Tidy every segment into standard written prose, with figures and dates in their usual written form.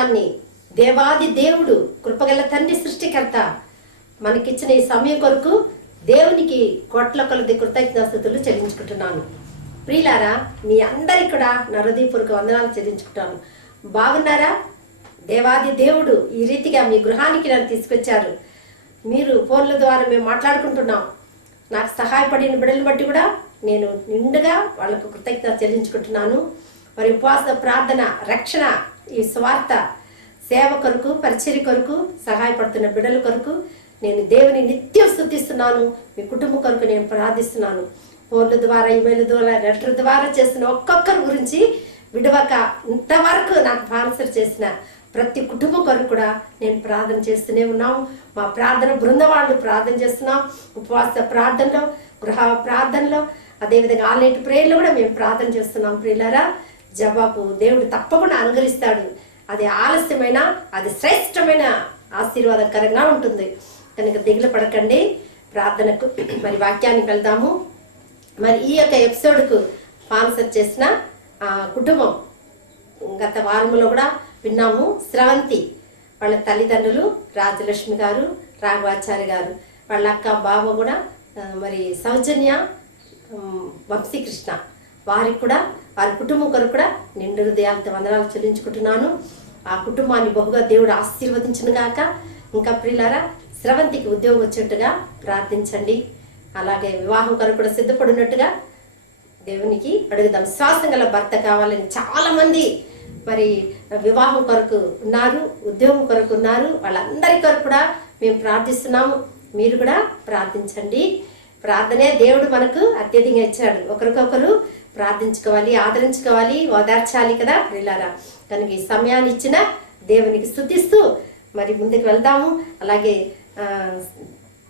సమయాన్ని దేవాది దేవుడు కృపగల తండ్రి సృష్టికర్త మనకిచ్చిన ఈ సమయం కొరకు దేవునికి కోట్ల కొలది కృతజ్ఞతాస్తుతులు చెల్లించుకుంటున్నాను. ప్రియులారా, మీ అందరికీ కూడా నా హృదయపూర్వక వందనాలు చెల్లించుకుంటాను. బాగున్నారా? దేవాది దేవుడు ఈ రీతిగా మీ గృహానికి నన్ను తీసుకొచ్చారు. మీరు ఫోన్ల ద్వారా మేము మాట్లాడుకుంటున్నాం. నాకు సహాయపడిన బిడ్డలను బట్టి కూడా నేను నిండుగా వాళ్ళకు కృతజ్ఞత చెల్లించుకుంటున్నాను. మరి ఉపవాస ప్రార్థన, రక్షణ, ఈ స్వార్థ సేవ కొరకు, పరిచర్య కొరకు సహాయపడుతున్న బిడ్డల కొరకు నేను దేవుని నిత్యం స్తుతిస్తున్నాను. మీ కుటుంబం కొరకు నేను ప్రార్థిస్తున్నాను. ఫోన్ల ద్వారా, ఈమెయిల్ ద్వారా, లెటర్ ద్వారా చేస్తున్న ఒక్కొక్కరి గురించి విడవక ఇంతవరకు నాకు స్పాన్సర్ చేసిన ప్రతి కుటుంబం కొరకు కూడా నేను ప్రార్థన చేస్తూనే ఉన్నాము. మా ప్రార్థన బృందం వాళ్ళు ప్రార్థన చేస్తున్నాం. ఉపవాస ప్రార్థనలో, గృహ ప్రార్థనలో, అదేవిధంగా ఆన్లైన్ ప్రేయర్లో కూడా మేము ప్రార్థన చేస్తున్నాం. ప్రియులారా, జవాబు దేవుడు తప్పకుండా అనుగ్రహిస్తాడు. అది ఆలస్యమైన, అది శ్రేష్టమైన ఆశీర్వాదకరంగా ఉంటుంది. కనుక దిగులు పడకండి. ప్రార్థనకు మరి వాక్యానికి వెళ్దాము. మరి ఈ యొక్క ఎపిసోడ్కు స్పాన్సర్ చేసిన కుటుంబం గత వారంలో కూడా విన్నాము. స్రవంతి వాళ్ళ తల్లిదండ్రులు రాజలక్ష్మి గారు, రాఘవాచారి గారు, వాళ్ళ అక్క బావ కూడా మరి సౌజన్య, వంశీకృష్ణ, వారికి కూడా వారి కుటుంబం కొరకు కూడా నిండు హృదయాలతో వందనాలు చెల్లించుకుంటున్నాను. ఆ కుటుంబాన్ని బహుగా దేవుడు ఆశీర్వదించును గాక. ఇంకా ప్రియులారా, స్రవంతికి ఉద్యోగం వచ్చేట్టుగా ప్రార్థించండి. అలాగే వివాహం కొరకు కూడా సిద్ధపడినట్టుగా దేవునికి అడుగుదాం. విశ్వాసం గల భర్త కావాలని చాలా మంది మరి వివాహం కొరకు ఉన్నారు, ఉద్యోగం కొరకు ఉన్నారు. వాళ్ళందరి కొరకు కూడా మేము ప్రార్థిస్తున్నాము. మీరు కూడా ప్రార్థించండి. ప్రార్థనే దేవుడు మనకు అత్యధికంగా ఇచ్చాడు. ఒకరికొకరు ప్రార్థించుకోవాలి, ఆదరించుకోవాలి, ఓదార్చాలి కదా ప్రియులారా. కనుక ఈ సమయాన్ని ఇచ్చిన దేవునికి స్తుతిస్తూ మరి ముందుకు వెళ్దాము. అలాగే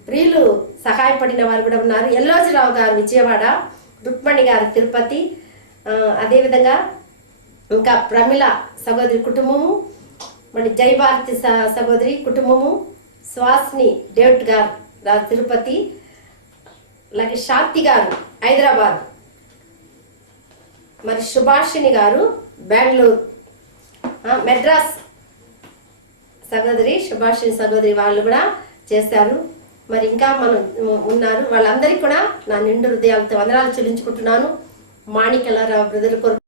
ప్రియులు సహాయపడిన వారు కూడా ఉన్నారు. ఎల్లోజీరావు గారు విజయవాడ, రుక్మణి గారు తిరుపతి, అదేవిధంగా ఇంకా ప్రమిళ సహోదరి కుటుంబము, మరి జయభారతి సహోదరి కుటుంబము, స్వాస్ని డేవిడ్ గారు తిరుపతి, అలాగే శాంతి గారు హైదరాబాద్, మరి సుభాషిణి గారు బెంగళూరు, మెడ్రాస్ సహోదరి సుభాషిణి సహోదరి వాళ్ళు కూడా చేశారు. మరి ఇంకా మనం ఉన్నారు. వాళ్ళందరికీ కూడా నా నిండు హృదయాలతో వందనాలు చెల్లించుకుంటున్నాను. మాణికలరావు బ్రదర్ కొరకు